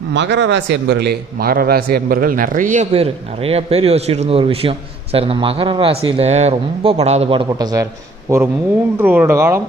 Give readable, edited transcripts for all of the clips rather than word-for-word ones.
மகர ராசி அன்பர்களே, மகர ராசி அன்பர்கள் நிறைய பேர் யோசிச்சுட்டு இருந்த ஒரு விஷயம் சார். இந்த மகர ராசியில் ரொம்ப படாத பாடுபட்டோம் சார். ஒரு 3 வருட காலம்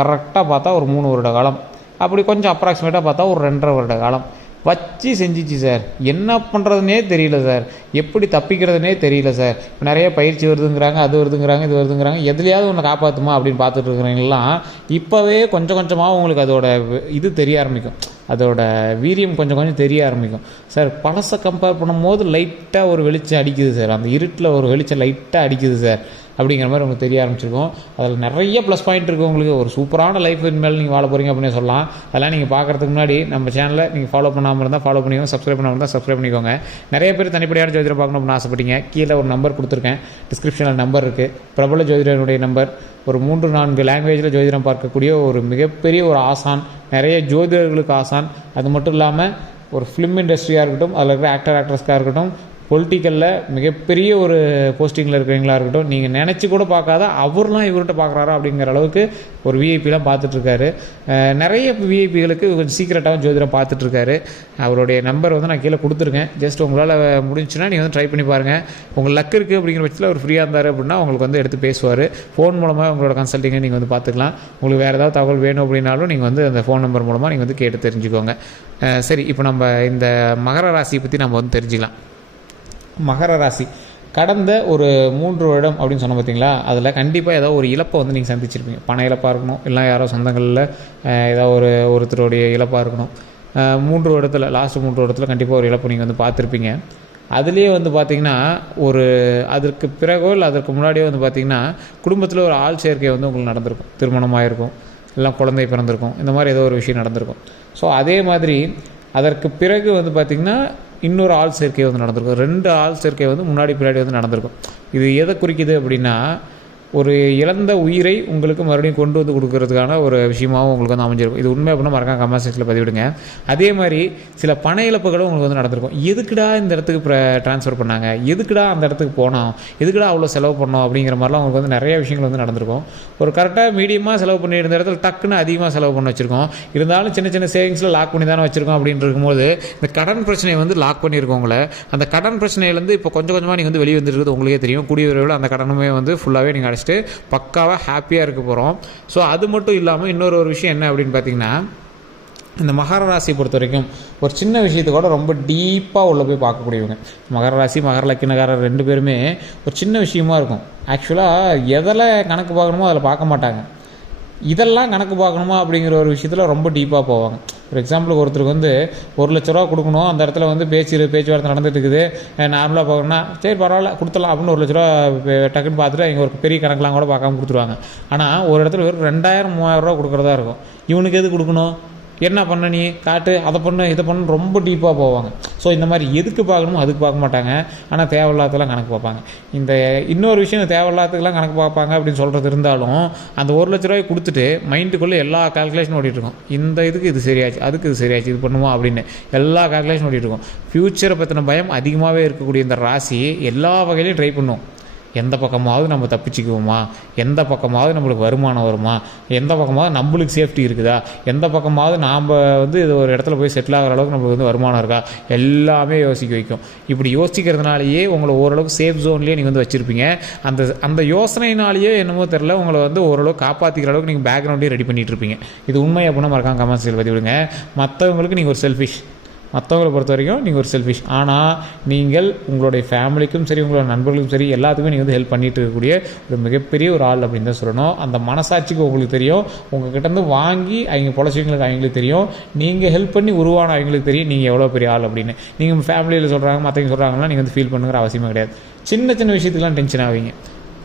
கரெக்டாக பார்த்தா, ஒரு 3 வருட காலம், அப்படி கொஞ்சம் அப்ராக்சிமேட்டாக பார்த்தா ஒரு 2.5 வருட காலம் வச்சு செஞ்சிச்சு சார். என்ன பண்ணுறதுனே தெரியல சார், எப்படி தப்பிக்கிறதுனே தெரியல சார். நிறைய பயிற்சி வருதுங்கிறாங்க, அது வருதுங்கிறாங்க, இது வருதுங்கிறாங்க, எதுலையாவது ஒன்று காப்பாற்றுமா அப்படின்னு பார்த்துட்டு இருக்கிறவங்களாம் இப்போவே கொஞ்சம் கொஞ்சமாக உங்களுக்கு அதோட இது தெரிய ஆரம்பிக்கும், அதோட வீரியம் கொஞ்சம் கொஞ்சம் தெரிய ஆரம்பிக்கும் சார். பழசை கம்பேர் பண்ணும்போது லைட்டாக ஒரு வெளிச்சம் அடிக்குது சார், அந்த இருட்டில் ஒரு வெளிச்சம் லைட்டாக அடிக்குது சார் அப்படிங்கிற மாதிரி உங்களுக்கு தெரிய ஆரம்பிச்சிருக்கும். அதில் நிறைய ப்ளஸ் பாயிண்ட் இருக்குது. உங்களுக்கு ஒரு சூப்பரான லைஃப் இனிமேல் நீங்கள் வாழ போகிறீங்க அப்படின்னு சொல்லலாம். அதெல்லாம் நீங்கள் பார்க்குறதுக்கு முன்னாடி நம்ம சேனலை நீங்கள் ஃபாலோ பண்ணாமல் இருந்தால் ஃபாலோ பண்ணிக்கோங்க, சப்ஸ்கிரைப் பண்ணாமல் இருந்தால் சப்ஸ்கிரைப் பண்ணிக்கோங்க. நிறைய பேர் தனிப்படையான ஜோதிடரை பார்க்கணும் அப்படின்னு ஆசைப்பட்டீங்க. கீழே ஒரு நம்பர் கொடுத்துருக்கேன், டிஸ்கிரிப்ஷனில் நம்பர் இருக்குது. பிரபல ஜோதிடனுடைய நம்பர். ஒரு 3-4 லாங்குவேஜில் ஜோதிடம் பார்க்கக்கூடிய ஒரு மிகப்பெரிய ஒரு ஆசான், நிறைய ஜோதிடர்களுக்கு ஆசான். அது மட்டும் இல்லாமல் ஒரு ஃபிலிம் இண்டஸ்ட்ரியாக இருக்கட்டும், அதில் இருக்கிற ஆக்டர்ஸ்க்காக இருக்கட்டும், பொலிட்டிக்கலில் மிகப்பெரிய ஒரு போஸ்டிங்கில் இருக்கிறவங்களா இருக்கட்டும், நீங்கள் நினச்சி கூட பார்க்காத அவர்லாம் இவர்கிட்ட பார்க்குறாரா அப்படிங்கிற அளவுக்கு ஒரு விஐபிலாம் பார்த்துட்ருக்காரு. நிறைய விஐபிகளுக்கு கொஞ்சம் சீக்கிரட்டாகவும் ஜோதிடம் பார்த்துட்ருக்காரு. அவருடைய நம்பர் நான் கீழே கொடுத்துருக்கேன். ஜஸ்ட் உங்களால் முடிஞ்சுன்னா நீங்கள் ட்ரை பண்ணி பாருங்கள். உங்கள் லக் இருக்குது அப்படிங்கிற பட்சத்தில் அவர் ஃப்ரீயாக இருந்தார் அப்படின்னா உங்களுக்கு எடுத்து பேசுவார். ஃபோன் மூலமாக உங்களோட கன்சல்ட்டிங்கை நீங்கள் பார்த்துக்கலாம். உங்களுக்கு வேறு ஏதாவது தகவல் வேணும் அப்படின்னாலும் நீங்கள் அந்த ஃபோன் நம்பர் மூலமாக நீங்கள் கேட்டு தெரிஞ்சுக்கோங்க. சரி, இப்போ நம்ம இந்த மகர ராசியை பற்றி நம்ம தெரிஞ்சுக்கலாம். மகர ராசி கடந்த ஒரு 3 வருடம் அப்படின்னு சொன்ன பார்த்தீங்களா, அதில் கண்டிப்பாக ஏதோ ஒரு இழப்பை நீங்கள் சந்திச்சிருப்பீங்க. பண இழப்பாக இருக்கணும், இல்லை யாரோ சொந்தங்களில் ஏதாவது ஒருத்தருடைய இழப்பாக இருக்கணும். 3 வருடத்தில் லாஸ்ட்டு 3 வருடத்தில் கண்டிப்பாக ஒரு இழப்பு நீங்கள் பார்த்துருப்பீங்க. அதுலேயே பார்த்திங்கன்னா ஒரு அதற்கு பிறகோ இல்லை அதற்கு முன்னாடியே பார்த்திங்கன்னா குடும்பத்தில் ஒரு ஆள் சேர்க்கை உங்களுக்கு நடந்திருக்கும். திருமணமாக இருக்கும், எல்லாம் குழந்தை பிறந்திருக்கும், இந்த மாதிரி ஏதோ ஒரு விஷயம் நடந்திருக்கும். ஸோ அதே மாதிரி அதற்கு பிறகு பார்த்திங்கன்னா இன்னொரு ஆள் சேர்க்கை நடந்திருக்கும். 2 ஆள் சேர்க்கை முன்னாடி பின்னாடி நடந்திருக்கும். இது எதை குறிக்குது அப்படின்னா, ஒரு இழந்த உயிரை உங்களுக்கு மறுபடியும் கொண்டு கொடுக்கறதுக்கான ஒரு விஷயமாகவும் உங்களுக்கு அமைஞ்சிருக்கும். இது உண்மை அப்படின்னா மறக்காம கமெண்ட் செக்ஷனில் பதிவிடுங்க. அதே மாதிரி சில பண இழப்புகளும் உங்களுக்கு நடந்திருக்கும். எதுக்குடா இந்த இடத்துக்கு ட்ரான்ஸ்ஃபர் பண்ணாங்க, எதுக்குடா அந்த இடத்துக்கு போனோம், எதுக்குடா அவ்வளோ செலவு பண்ணோம் அப்படிங்கிற மாதிரிலாம் உங்களுக்கு நிறைய விஷயங்கள் நடந்திருக்கும். ஒரு கரெக்டாக மீடியமாக செலவு பண்ணி இருந்த இடத்துல டக்குன்னு அதிகமாக செலவு பண்ண வச்சுருக்கோம். இருந்தாலும் சின்ன சின்ன சேவிங்ஸில் லாக் பண்ணி தானே வச்சுருக்கோம். அப்படின்னு இருக்கும்போது இந்த கடன் பிரச்சனையை லாக் பண்ணியிருக்கோங்களே, அந்த கடன் பிரச்சனையிலேருந்து இப்போ கொஞ்சம் கொஞ்சமாக நீங்கள் வெளியே வந்துருக்குது உங்களுக்கே தெரியும். கூடிய விரைவில் அந்த கடனுமே ஃபுல்லாகவே நீங்கள் பக்காவாக ஹாப்பியாக இருக்க போகிறோம். ஸோ அது மட்டும் இல்லாமல் இன்னொரு விஷயம் என்ன அப்படின்னு பார்த்தீங்கன்னா, இந்த மகர ராசியை பொறுத்த வரைக்கும் ஒரு சின்ன விஷயத்தை கூட ரொம்ப டீப்பாக உள்ள போய் பார்க்கக்கூடியவங்க. மகர ராசி மகர லக்கினக்காரர் 2 பேருமே ஒரு சின்ன விஷயமா இருக்கும். ஆக்சுவலாக எதில் கணக்கு பார்க்கணுமோ அதில் பார்க்க மாட்டாங்க. இதெல்லாம் கணக்கு பார்க்கணுமா அப்படிங்கிற ஒரு விஷயத்தில் ரொம்ப டீப்பாக போவாங்க. ஒரு எக்ஸாம்பிளுக்கு ஒருத்தருக்கு 1 லட்ச ரூபா கொடுக்கணும், அந்த இடத்துல பேச்சுவார்த்தை நடந்துட்டு இருக்குது. நார்மலாக பார்க்கணும்னா சரி பரவாயில்ல கொடுத்துடலாம் அப்படின்னு 1 லட்ச ரூபா டக்குன்னு பார்த்துட்டு அவங்க ஒரு பெரிய கணக்கெலாம் கூட பார்க்காம கொடுத்துருவாங்க. ஆனால் ஒரு இடத்துல வெறும் 2000-3000 ரூபா கொடுக்குறதா இருக்கும். இவனுக்கு எது கொடுக்கணும், என்ன பண்ண நீ காட்டு, அதை பண்ணு இதை பண்ணு, ரொம்ப டீப்பாக போவாங்க. ஸோ இந்த மாதிரி எதுக்கு பார்க்கணுமோ அதுக்கு பார்க்க மாட்டாங்க. ஆனால் தேவையில்லாதெல்லாம் கணக்கு பார்ப்பாங்க. இந்த இன்னொரு விஷயம் தேவையில்லாததுக்கெல்லாம் கணக்கு பார்ப்பாங்க அப்படின்னு சொல்கிறது இருந்தாலும், அந்த 1 லட்ச ரூபாய் கொடுத்துட்டு மைண்டுக்குள்ளே எல்லா கால்குலேஷனும் ஓடிட்டுருக்கும். இந்த இதுக்கு இது சரியாச்சு, அதுக்கு இது சரியாச்சு, இது பண்ணுவோம் அப்படின்னு எல்லா கால்குலேஷன் ஓடிட்டுருக்கும். ஃப்யூச்சரை பற்றின பயம் அதிகமாகவே இருக்கக்கூடிய இந்த ராசி எல்லா வகையிலையும் ட்ரை பண்ணும். எந்த பக்கமாவது நம்ம தப்பிச்சுக்குவோமா, எந்த பக்கமாவது நம்மளுக்கு வருமானம் வருமா, எந்த பக்கமாவது நம்மளுக்கு சேஃப்டி இருக்குதா, எந்த பக்கமாவது நாம் இது ஒரு இடத்துல போய் செட்டில் ஆகிற அளவுக்கு நம்மளுக்கு வருமானம் இருக்கா, எல்லாமே யோசிக்க வைக்கும். இப்படி யோசிக்கிறதுனாலேயே உங்களை ஓரளவுக்கு சேஃப் ஜோன்லேயே நீங்கள் வச்சுருப்பீங்க. அந்த யோசனையினாலேயே என்னமோ தெரில உங்களை ஓரளவுக்கு காப்பாற்றிக்கிற அளவுக்கு நீங்கள் பேக்ரவுண்டையும் ரெடி பண்ணிகிட்டு இருப்பீங்க. இது உண்மை அப்படின்னா மறக்காம கமெண்ட்ஸில் பதிவு விடுங்க. மற்றவங்களுக்கு நீங்கள் ஒரு செல்ஃபிஷ், மற்றவங்களை பொறுத்த வரைக்கும் நீங்கள் ஒரு செல்ஃபிஷ். ஆனால் நீங்கள் உங்களுடைய ஃபேமிலிக்கும் சரி உங்களோட நண்பர்களுக்கும் சரி எல்லாத்துக்குமே நீங்கள் ஹெல்ப் பண்ணிட்டு இருக்கக்கூடிய ஒரு மிகப்பெரிய ஒரு ஆள் அப்படின்னு தான் சொல்லணும். அந்த மனசாட்சிக்கு உங்களுக்கு தெரியும். உங்கள் கிட்டேருந்து வாங்கி அவங்க பொழைச்சிங்களுக்கு அவங்களுக்கு தெரியும். நீங்கள் ஹெல்ப் பண்ணி உருவான அவங்களுக்கு தெரியும் நீங்கள் எவ்வளோ பெரிய ஆள் அப்படின்னு. நீங்கள் ஃபேமிலியில் சொல்கிறாங்க மற்றவங்க சொல்கிறாங்கன்னா நீங்கள் ஃபீல் பண்ணுங்கிற அவசியமே கிடையாது. சின்ன சின்ன விஷயத்துக்குலாம் டென்ஷன் ஆவீங்க.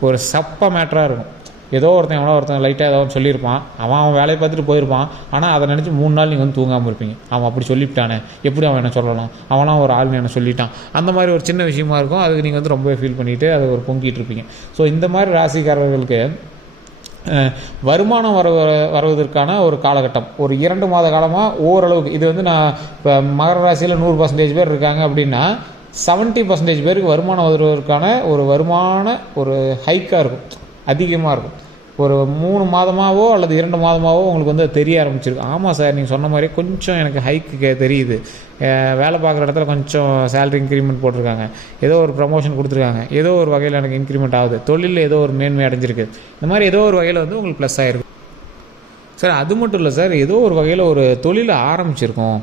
ஒரு சப்ப மேட்டராக இருக்கும். ஏதோ ஒருத்தன் லைட்டாக ஏதோ சொல்லியிருப்பான், அவன் வேலையை பார்த்துட்டு போயிருப்பான். ஆனால் அதை நினச்சி 3 நாள் நீங்கள் தூங்காமல் இருப்பீங்க. அவன் அப்படி சொல்லிவிட்டானே, எப்படி அவன் என்ன சொல்லலாம், அவனாம் ஒரு ஆள் என்ன சொல்லிட்டான், அந்த மாதிரி ஒரு சின்ன விஷயமா இருக்கும். அதுக்கு நீங்கள் ரொம்ப ஃபீல் பண்ணிவிட்டு அதை ஒரு பொங்கிட்டு இருப்பீங்க. ஸோ இந்த மாதிரி ராசிக்காரர்களுக்கு வருமானம் வருவதற்கான ஒரு காலகட்டம் ஒரு 2 மாத காலமாக ஓரளவுக்கு இது நான் இப்போ மகர ராசியில் 100% பேர் இருக்காங்க அப்படின்னா 70% பேருக்கு வருமானம் வருவதற்கான ஒரு வருமான ஒரு ஹைக்காக இருக்கும், அதிகமாக இருக்கும். ஒரு 3 மாதமாகவோ அல்லது 2 மாதமாகவோ உங்களுக்கு வந்து அது தெரிய ஆரம்பிச்சிருக்கு. ஆமாம் சார், நீங்கள் சொன்ன மாதிரி கொஞ்சம் எனக்கு ஹைக்கு தெரியுது, வேலை பார்க்குற இடத்துல கொஞ்சம் சேலரி இன்க்ரிமெண்ட் போட்டிருக்காங்க, ஏதோ ஒரு ப்ரமோஷன் கொடுத்துருக்காங்க, ஏதோ ஒரு வகையில் எனக்கு இன்க்ரிமெண்ட் ஆகுது, தொழிலில் ஏதோ ஒரு மேன்மை அடைஞ்சிருக்கு, இந்த மாதிரி ஏதோ ஒரு வகையில் வந்து உங்களுக்கு ப்ளஸ் ஆகிருக்கு சார். அது மட்டும் இல்லை சார், ஏதோ ஒரு வகையில் ஒரு தொழிலை ஆரம்பிச்சிருக்கோம்,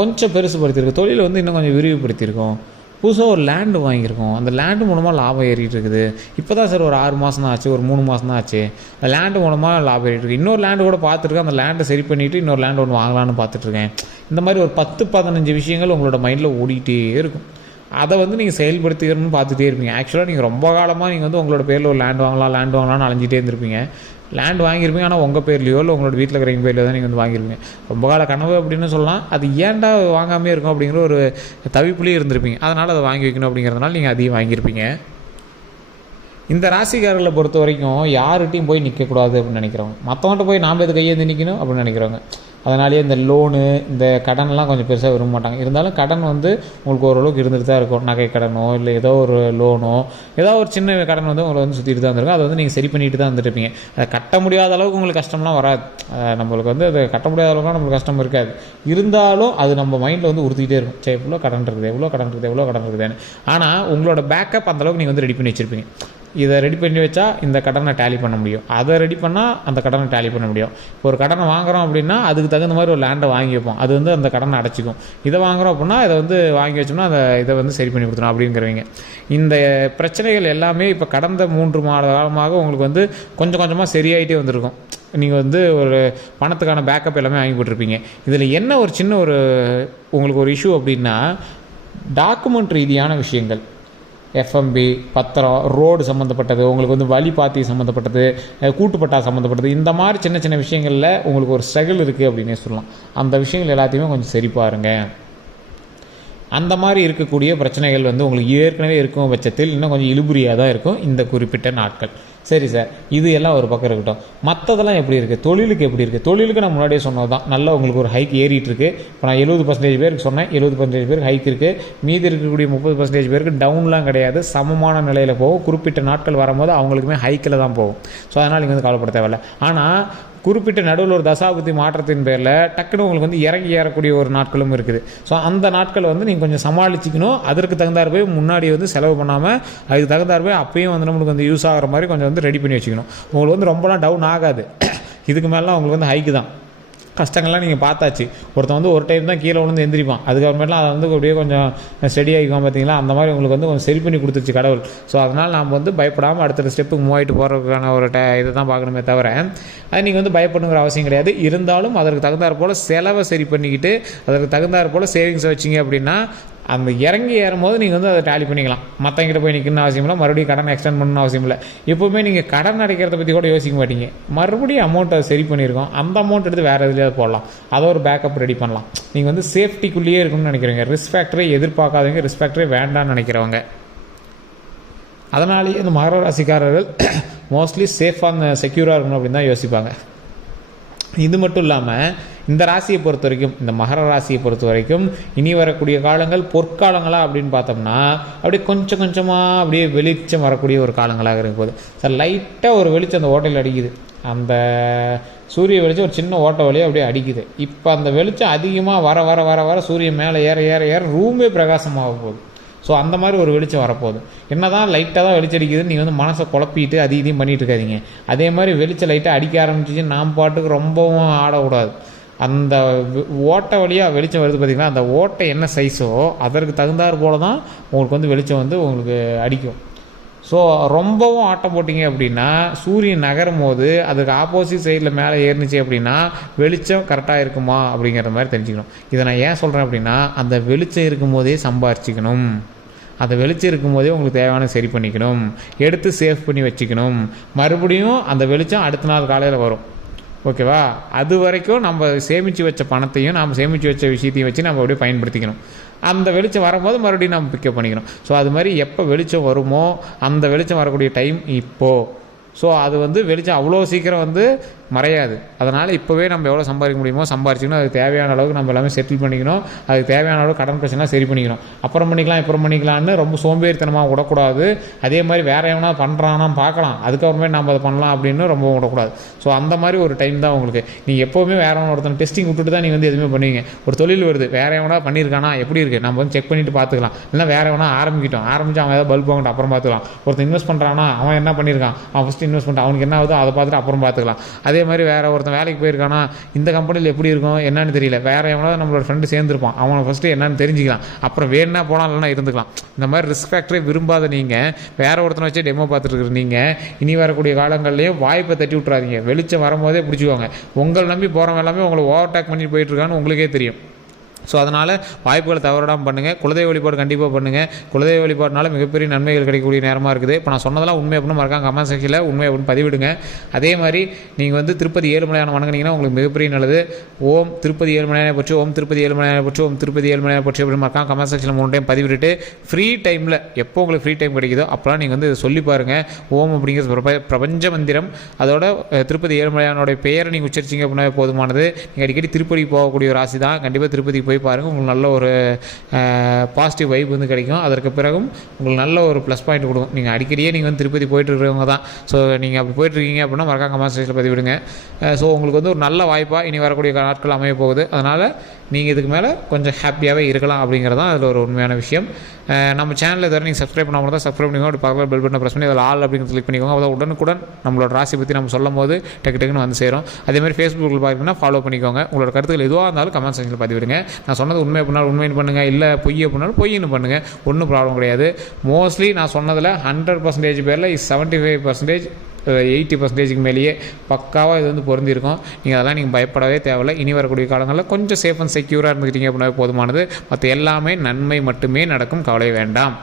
கொஞ்சம் பெருசுப்படுத்தியிருக்கோம், தொழிலை வந்து இன்னும் கொஞ்சம் விரிவுபடுத்தியிருக்கோம், புதுசாக ஒரு லேண்டு வாங்கியிருக்கோம், அந்த லேண்டு மூலமாக லாபம் ஏறிட்டு இருக்குது. இப்போ தான் சார் ஒரு 6 மாதம் தான் ஆச்சு, ஒரு 3 மாதம் தான் ஆச்சு, அந்த லேண்டு மூலமாக லாபம் ஏறிட்டு இருக்குது. இன்னொரு லேண்டு கூட பார்த்துருக்கேன், அந்த லேண்டை சரி பண்ணிவிட்டு இன்னொரு லேண்டு ஒன்று வாங்கலான்னு பார்த்துட்ருக்கேன். இந்த மாதிரி ஒரு 10-15 விஷயங்கள் உங்களோட மைண்டில் ஓடிக்கிட்டே இருக்கும். அதை வந்து நீங்கள் செயல்படுத்திக்கணும்னு பார்த்துட்டே இருப்பீங்க. ஆக்சுவலாக நீங்கள் ரொம்ப காலமாக நீங்கள் வந்து உங்களோட பேரில் ஒரு லேண்ட் வாங்கலாம்னு அலைஞ்சிட்டே இருந்திருப்பீங்க. லேண்ட் வாங்கியிருப்பீங்க, ஆனால் உங்கள் பேர்லையோ இல்லை உங்களோட வீட்டில் இருக்கிற எங்கள் பேர்லையோ தான் நீங்கள் வந்து வாங்கியிருப்பீங்க. ரொம்ப கால கனவு அப்படின்னு சொல்லலாம். அது ஏன்டா வாங்காமே இருக்கும் அப்படிங்கிற ஒரு தவிப்புலேயே இருந்திருப்பீங்க. அதனால் அதை வாங்கி வைக்கணும் அப்படிங்கிறதுனால நீங்கள் அதையும் வாங்கியிருப்பீங்க. இந்த ராசிக்காரர்களை பொறுத்த வரைக்கும் யார்கிட்டையும் போய் நிற்கக்கூடாது அப்படின்னு நினைக்கிறவங்க, மற்றவங்கள்ட்ட போய் நாம் எது கையேந்து நிற்கணும் அப்படின்னு நினைக்கிறவங்க. அதனாலேயே இந்த லோனு, இந்த கடன்லாம் கொஞ்சம் பெருசாக விரும்ப மாட்டாங்க. இருந்தாலும் கடன் வந்து உங்களுக்கு ஓரளவுக்கு இருந்துட்டு தான் இருக்கும். நகை கடனோ இல்லை ஏதோ ஒரு லோனோ, ஏதோ ஒரு சின்ன கடன் வந்து உங்களை வந்து சுற்றிட்டு தான் இருந்திருக்கும். அதை வந்து நீங்கள் சரி பண்ணிட்டு தான் வந்துட்டுருப்பீங்க. அதை கட்ட முடியாத அளவுக்கு உங்களுக்கு கஷ்டம்லாம் வராது. நம்மளுக்கு வந்து அதை கட்ட முடியாத அளவுக்குலாம் நம்மளுக்கு கஷ்டம் இருக்காது. இருந்தாலும் அது நம்ம மைண்டில் வந்து உறுத்திக்கிட்டே இருக்கும். சரி, இவ்வளோ கடன் இருக்குது, எவ்வளோ கடன் இருக்குது, எவ்வளோ கடன் இருக்குதுன்னு. ஆனால் உங்களோட பேக்கப் அந்தளவுக்கு நீங்கள் வந்து ரெடி பண்ணி வச்சுருப்பீங்க. இதை ரெடி பண்ணி வச்சா இந்த கடனை டேலி பண்ண முடியும், அதை ரெடி பண்ணால் அந்த கடனை டேலி பண்ண முடியும். இப்போ ஒரு கடனை வாங்குகிறோம் அப்படின்னா அதுக்கு தகுந்த மாதிரி ஒரு லேண்டை வாங்கி வைப்போம், அது வந்து அந்த கடனை அடைச்சிக்கும். இதை வாங்குகிறோம் அப்படின்னா இதை வந்து வாங்கி வச்சோம்னா இதை வந்து சரி பண்ணி கொடுத்துரும் அப்படிங்கிறவங்க. இந்த பிரச்சனைகள் எல்லாமே இப்போ கடந்த 3 மாத காலமாக உங்களுக்கு வந்து கொஞ்சம் கொஞ்சமாக சரியாயிட்டே வந்திருக்கும். நீங்கள் வந்து ஒரு பணத்துக்கான பேக்கப் எல்லாமே வாங்கி போட்டிருப்பீங்க. இதில் என்ன ஒரு சின்ன ஒரு உங்களுக்கு ஒரு இஷ்யூ அப்படின்னா, டாக்குமெண்ட் ரீதியான விஷயங்கள், எஃப்எம்பி, பத்திரம், ரோடு சம்மந்தப்பட்டது, உங்களுக்கு வந்து வழி பாத்தி சம்மந்தப்பட்டது, கூட்டுப்பட்டா சம்மந்தப்பட்டது, இந்த மாதிரி சின்ன சின்ன விஷயங்களில் உங்களுக்கு ஒரு ஸ்ட்ரகிள் இருக்குது அப்படின்னே சொல்லலாம். அந்த விஷயங்கள் எல்லாத்தையுமே கொஞ்சம் சரி பாருங்கள். அந்த மாதிரி இருக்கக்கூடிய பிரச்சனைகள் வந்து உங்களுக்கு ஏற்கனவே இருக்கும் பட்சத்தில் இன்னும் கொஞ்சம் இழுபறியாக தான் இருக்கும் இந்த குறிப்பிட்ட நாட்கள். சரி சார், இது எல்லாம் ஒரு பக்கம் இருக்கட்டும். மற்றதெல்லாம் எப்படி இருக்குது, தொழிலுக்கு எப்படி இருக்குது? தொழிலுக்கு நான் முன்னாடியே சொன்னது தான், நல்லா உங்களுக்கு ஒரு ஹைக் ஏறிட்டு இருக்குது. இப்போ நான் 70% பேருக்கு சொன்னேன், 70% பேருக்கு ஹைக் இருக்குது. மீதி இருக்கக்கூடிய 30% பேருக்கு டவுன்லாம் கிடையாது, சமமான நிலையில் போகும். குறிப்பிட்ட நாட்கள் வரும்போது அவங்களுக்குமே ஹைக்கில் தான் போகும். ஸோ அதனால் நீங்கள் வந்து கவலைப்பட தேவையில்லை. ஆனால் குறிப்பிட்ட நடுவில் ஒரு தசாபுத்தி மாற்றத்தின் பேரில் டக்குன்னு உங்களுக்கு வந்து இறங்கி ஏறக்கூடிய ஒரு நாட்களும் இருக்குது. ஸோ அந்த நாட்களை வந்து நீங்கள் கொஞ்சம் சமாளிச்சிக்கணும். அதற்கு தகுந்தார் போய் முன்னாடி வந்து செலவு பண்ணாமல் அதுக்கு தகுந்தார் போய் அப்பயும் வந்து நம்மளுக்கு வந்து யூஸ் ஆகிற மாதிரி கொஞ்சம் வந்து ரெடி பண்ணி வச்சுக்கணும். உங்களுக்கு வந்து ரொம்பலாம் டவுன் ஆகாது. இதுக்கு மேலாம் உங்களுக்கு வந்து ஹைக்கு தான். கஷ்டங்கள்லாம் நீங்கள் பார்த்தாச்சு. ஒருத்தன் வந்து ஒரு டைம் தான் கீழே விழுந்து எந்திரிப்பான், அதுக்கப்புறமேலாம் அதை வந்து அப்படியே கொஞ்சம் ஸ்டெடி ஆகிக்கும். பார்த்தீங்களா, அந்த மாதிரி உங்களுக்கு வந்து கொஞ்சம் சரி பண்ணி கொடுத்துருச்சு கடவுள். ஸோ அதனால் நாம் வந்து பயப்படாமல் அடுத்த ஸ்டெப்புக்கு மூவ் ஆகிட்டு போகிறதுக்கான ஒரு இதை தான் பார்க்கணுமே தவிர அது நீங்கள் வந்து பயப்படுங்கிற அவசியம் கிடையாது. இருந்தாலும் அதற்கு தகுந்தாற் போல் செலவை சரி பண்ணிக்கிட்டு அதற்கு தகுந்தாற் போல் சேவிங்ஸை வச்சிங்க அப்படின்னா அந்த இறங்கி ஏறும்போது நீங்கள் வந்து அதை டேலி பண்ணிக்கலாம். மற்றவங்கிட்ட போய் நிற்கணும்னு அவசியம் இல்லை, மறுபடியும் கடன் எக்ஸ்டெண்ட் பண்ணணும்னு அவசியம் இல்லை. எப்போவுமே நீங்கள் கடன் அடைக்கிறத பற்றி கூட யோசிக்க மாட்டீங்க. மறுபடியும் அமௌண்ட்டை சரி பண்ணியிருக்கோம், அந்த அமௌண்ட் எடுத்து வேறு எதுலையாவது போடலாம், அதை ஒரு பேக்கப் ரெடி பண்ணலாம். நீங்கள் வந்து சேஃப்டிக்குள்ளேயே இருக்கணும்னு நினைக்கிறீங்க. ரிஸ்க் ஃபேக்டரை எதிர்பார்க்காதவங்க, ரிஸ்க் ஃபேக்டரே வேண்டாம்னு நினைக்கிறவங்க. அதனாலேயே இந்த மகர ராசிக்காரர்கள் மோஸ்ட்லி சேஃபாக செக்யூராக இருக்கணும் அப்படின்னு தான் யோசிப்பாங்க. இது மட்டும் இல்லாமல் இந்த ராசியை பொறுத்த வரைக்கும், இந்த மகர ராசியை பொறுத்த வரைக்கும் இனி வரக்கூடிய காலங்கள் பொற்காலங்களா அப்படின்னு பார்த்தோம்னா அப்படியே கொஞ்சம் கொஞ்சமாக அப்படியே வெளிச்சம் வரக்கூடிய ஒரு காலங்களாக இருக்கும் போது சார் லைட்டாக ஒரு வெளிச்சம் அந்த ஓட்டையில் அடிக்குது. அந்த சூரிய வெளிச்சம் ஒரு சின்ன ஓட்டை வழியாக அப்படியே அடிக்குது. இப்போ அந்த வெளிச்சம் அதிகமாக வர வர வர வர சூரியன் மேலே ஏற ஏற ஏற ரூமே பிரகாசமாக போகுது. ஸோ அந்த மாதிரி ஒரு வெளிச்சம் வரப்போகுது. என்ன தான் லைட்டாக தான் வெளிச்சம் அடிக்குதுன்னு நீங்கள் வந்து மனசை குழப்பிட்டு அது இதையும் பண்ணிகிட்டு இருக்காதிங்க. அதே மாதிரி வெளிச்சம் லைட்டாக அடிக்க ஆரம்பிச்சிச்சு நாம் பாட்டுக்கு ரொம்பவும் ஆடக்கூடாது. அந்த ஓட்டை வழியாக வெளிச்சம் வருது பார்த்திங்கன்னா, அந்த ஓட்டை என்ன சைஸோ அதற்கு தகுந்தாற் போல தான் உங்களுக்கு வந்து வெளிச்சம் வந்து உங்களுக்கு அடிக்கும். ஸோ ரொம்பவும் ஆட்டம் போட்டிங்க அப்படின்னா சூரியன் நகரும் போது அதுக்கு ஆப்போசிட் சைடில் மேலே ஏறிச்சு அப்படின்னா வெளிச்சம் கரெக்டாக இருக்குமா அப்படிங்கிற மாதிரி தெரிஞ்சுக்கணும். இதை நான் ஏன் சொல்கிறேன் அப்படின்னா, அந்த வெளிச்சம் இருக்கும் போதே சம்பாரிச்சிக்கணும். அந்த வெளிச்சம் இருக்கும்போதே உங்களுக்கு தேவையான சரி பண்ணிக்கணும், எடுத்து சேவ் பண்ணி வச்சுக்கணும். மறுபடியும் அந்த வெளிச்சம் அடுத்த நாள் காலையில் வரும். ஓகேவா? அது வரைக்கும் நம்ம சேமித்து வச்ச பணத்தையும் நாம் சேமித்து வச்ச விஷயத்தையும் வச்சு நம்ம அப்படியே பயன்படுத்திக்கணும். அந்த வெளிச்சம் வரும்போது மறுபடியும் நம்ம பிக்கப் பண்ணிக்கணும். ஸோ அது மாதிரி எப்போ வெளிச்சம் வருமோ அந்த வெளிச்சம் வரக்கூடிய டைம் இப்போது. ஸோ அது வந்து வெளிச்சம் அவ்வளோ சீக்கிரம் வந்து மறையாது. அதனால் இப்போவே நம்ம எவ்வளோ சம்பாதிக்க முடியுமோ சம்பாரிச்சிக்கணும். அதுக்கு தேவையான அளவுக்கு நம்ம எல்லாமே செட்டில் பண்ணிக்கணும். அதுக்கு தேவையான அளவுக்கு கடன் பிரச்சனை சரி பண்ணிக்கணும். அப்புறம் பண்ணிக்கலாம்னு ரொம்ப சோம்பேறித்தனமாக விடக்கூடாது. அதே மாதிரி வேறு எவனா பண்ணுறானா பார்க்கலாம், அதுக்கப்புறமே நம்ம அதை பண்ணலாம் அப்படின்னு ரொம்ப விடக்கூடாது. ஸோ அந்த மாதிரி ஒரு டைம் தான் உங்களுக்கு. நீங்கள் எப்போவுமே வேற ஒருத்தன் டெஸ்டிங் விட்டுட்டு தான் நீங்கள் எதுவுமே பண்ணுவீங்க. ஒரு தொழில் வருது, வேற எவனா பண்ணியிருக்கானா எப்படி இருக்குது நம்ம செக் பண்ணிட்டு பார்த்துக்கலாம். இல்லைனா வேற எவனா ஆரம்பிச்சு அவன் ஏதாவது பல்ப் வாங்கிட்டு அப்புறம் பார்த்துக்கலாம். ஒருத்தன் இன்வெஸ்ட் பண்ணுறானா அவன் என்ன பண்ணியிருக்கான், அவன் ஃபஸ்ட்டு இன்வெஸ்ட் பண்ணிட்டு அவனுக்கு என்ன ஆகுதோ அதை பார்த்துட்டு அப்புறம் பார்த்துக்கலாம். அதே மாதிரி வேறு ஒருத்தன் வேலைக்கு போயிருக்கானா, இந்த கம்பெனியில் எப்படி இருக்கும் என்னன்னு தெரியல, வேறு எவனாவது நம்மளோட ஃப்ரெண்டு சேர்ந்துருப்பான், அவனை ஃபஸ்ட்டு என்னன்னு தெரிஞ்சிக்கலாம், அப்புறம் வேணுன்னா போனால் இல்லைனா இருந்துக்கலாம். இந்த மாதிரி ரிஸ்க் ஃபேக்டரே விரும்பாத நீங்கள் வேறு ஒருத்தனை வச்சு டெமோ பார்த்துட்டு இருக்கிற நீங்கள் இனி வரக்கூடிய காலங்கள்லேயே வாய்ப்பை தட்டி விட்றாதீங்க. வெளிச்சம் வரும்போதே பிடிச்சிக்குவாங்க. உங்களை நம்பி போகிறவங்க எல்லாமே உங்களை ஓவர்டேக் பண்ணிட்டு போயிட்டுருக்கான்னு உங்களுக்கே தெரியும். ஸோ அதனால் வாய்ப்புகளை தவறாமல் பண்ணுங்கள். குலதெய்வ வழிபாடு கண்டிப்பாக பண்ணுங்கள். குலதெய்வ வழிபாடுனால மிகப்பெரிய நன்மைகள் கிடைக்கக்கூடிய நேரமாக இருக்குது. இப்போ நான் சொன்னதெல்லாம் உண்மை அப்படின்னு மறக்காம கமெண்ட் செக்ஷனில் உண்மை அப்படின்னு பதிவிடுங்க. அதே மாதிரி நீங்கள் வந்து திருப்பதி ஏழுமலையான வணங்கினீங்கன்னா உங்களுக்கு மிகப்பெரிய நல்லது. ஓம் திருப்பதி ஏழுமலையான பற்றி, ஓம் திருப்பதி ஏழுமலையான பற்றி, ஓம் திருப்பதி ஏழுமலையான பற்றி அப்படின்னு மறக்காம கமெண்ட் செக்ஷனில் 3 டைம் பதிவிட்டு ஃப்ரீ டைமில் எப்போ உங்களுக்கு ஃப்ரீ டைம் கிடைக்குதோ அப்போலாம் நீங்கள் வந்து இதை சொல்லி பாருங்கள். ஓம் அப்படிங்கிற பிரபஞ்ச மந்திரம், அதோட திருப்பதி ஏழுமலையானோட பெயரை நீங்கள் உச்சரிச்சிங்க அப்படின்னா போதுமானது. நீங்கள் அடிக்கடி திருப்பதி போகக்கூடிய ஒரு ராசி தான். கண்டிப்பாக திருப்பதி போய் பாருங்கள். உங்களுக்கு நல்ல ஒரு பாசிட்டிவ் வைப் வந்து கிடைக்கும். அதற்கு பிறகும் உங்களுக்கு நல்ல ஒரு ப்ளஸ் பாயிண்ட் கொடுக்கும். நீங்கள் அடிக்கடியே நீங்கள் வந்து திருப்பதி போயிட்டு இருக்கிறவங்க தான். ஸோ நீங்கள் அப்படி போயிட்டுருக்கீங்க அப்படின்னா மறக்காம கமெண்ட் செக்ஷனில் பதிவிடுங்க. ஸோ உங்களுக்கு வந்து ஒரு நல்ல வாய்ப்பாக இனி வரக்கூடிய நாட்கள் அமைய போகுது. அதனால் நீங்கள் இதுக்கு மேலே கொஞ்சம் ஹாப்பியாகவே இருக்கலாம் அப்படிங்கிறது தான் அதில் ஒரு உண்மையான விஷயம். நம்ம சேனலில் தவிர நீங்கள் சப்ஸ்கிரைப் பண்ணாமல் தான் சப்ஸ்கிரைப் பண்ணிக்கோங்க. அப்படி பக்கத்தில் பெல் பட்டனை ப்ரெஸ் பண்ணி அதில் ஆல் அப்படிங்கிறது கிளிக் பண்ணிக்கோங்க. அதாவது உடனுக்குடன் நம்மளோட ராசி பற்றி நம்ம சொல்லும் போது டக்குன்னு வந்து சேரும். அதேமாதிரி ஃபேஸ்புக்கில் பார்த்தீங்கன்னா ஃபாலோ பண்ணிக்கோங்க. உங்களோட கருத்துக்கள் எதுவாக இருந்தாலும் கமெண்ட் செக்ஷனில் பதிவிடுங்க. நான் சொன்னது உண்மை அப்படின்னாலும் உண்மைன்னு பண்ணுங்கள், இல்லை பொய் அப்படின்னாலும் பொய்ன்னு பண்ணுங்கள். ஒன்றும் ப்ராப்ளம் கிடையாது. மோஸ்ட்லி நான் சொன்னதில் 100% பேரில் 75% 80% மேலேயே பக்காவாக இது வந்து பொருந்திருக்கும். நீங்கள் அதெல்லாம் நீங்கள் பயப்படவே தேவையில்லை. இனி வரக்கூடிய காலங்களில் கொஞ்சம் சேஃப் அண்ட் செக்யூராக இருந்துக்கிட்டீங்க அப்படின்னா போதுமானது. மற்ற எல்லாமே நன்மை மட்டுமே நடக்கும், கவலை வேண்டாம்.